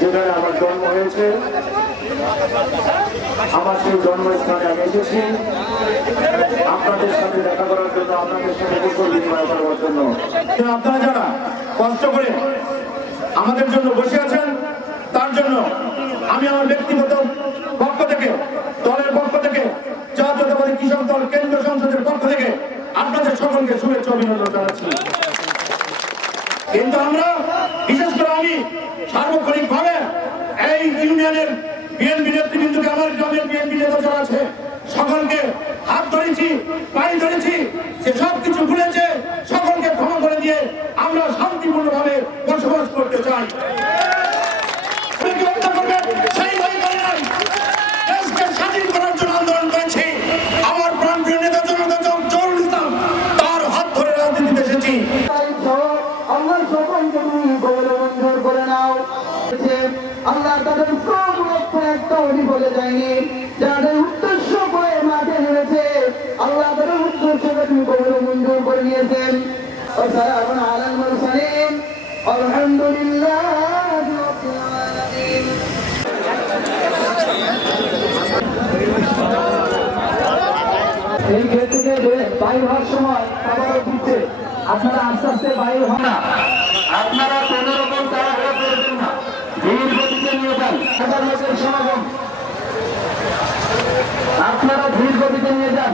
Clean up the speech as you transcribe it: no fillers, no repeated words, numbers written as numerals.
যেখানে আমার জন্ম হয়েছে, আমার সেই জন্মস্থানে আমি এসেছি আপনাদের সাথে দেখা করার জন্য, আপনাদের সাথে কুশল বিনিময় করার জন্য। আপনারা যারা কষ্ট করে আমাদের জন্য বসে আছেন, তার জন্য আমি আমার ব্যক্তিগত পক্ষ থেকে, দলের পক্ষ থেকে, জাতীয়তাবাদী কৃষক দল কেন্দ্রীয় সংসদের পক্ষ থেকে আপনাদের সকলকে শুভেচ্ছা অভিনন্দন জানাচ্ছি। কিন্তু আমরা, বিশেষ করে আমি সার্বক্ষণিক ভাবে এই ইউনিয়নের বিএনপি নেতৃবৃন্দকে, আমার গ্রামের বিএনপি নেতা যারা আছে সকলকে হাত ধরেছি, পায়ে ধরেছি, সে সবকিছু ভুলেছে, সকলকে ক্ষমা করে দিয়ে আমরা শান্তিপূর্ণভাবে বসবাস করতে চাই। সেই ভয় করে নাই, দেশকে স্বাধীন করার জন্য আন্দোলন করেছি। আমার প্রাণপ্রিয় নেতা জনতা জহুরুল ইসলাম, তার হাত ধরে রাজনীতিতে এসেছি। আল্লাহ সকলকে তুমি গৌরবঞ্জর করে নাও। আল্লাহ তাদের একটা বলে যায়নি, যাদের উদ্দেশ্য করে মাঠে নেমেছে আল্লাহ তাদের উদ্দেশ্যকে তুমি গৌরবঞ্জর করে নিয়েছেন। আলহামদুলিল্লাহ। এই গেট থেকে বাইর হওয়ার সময় আবারও দিচ্ছে, আপনারা আস্তে আস্তে বাইর হন না, আপনারা কোন রকম তাড়াহুড়ো করবেন না, ধীর গতিতে নিয়ে যান। হাজার লোকের সমাগম, আপনারা ধীর গতিতে নিয়ে যান।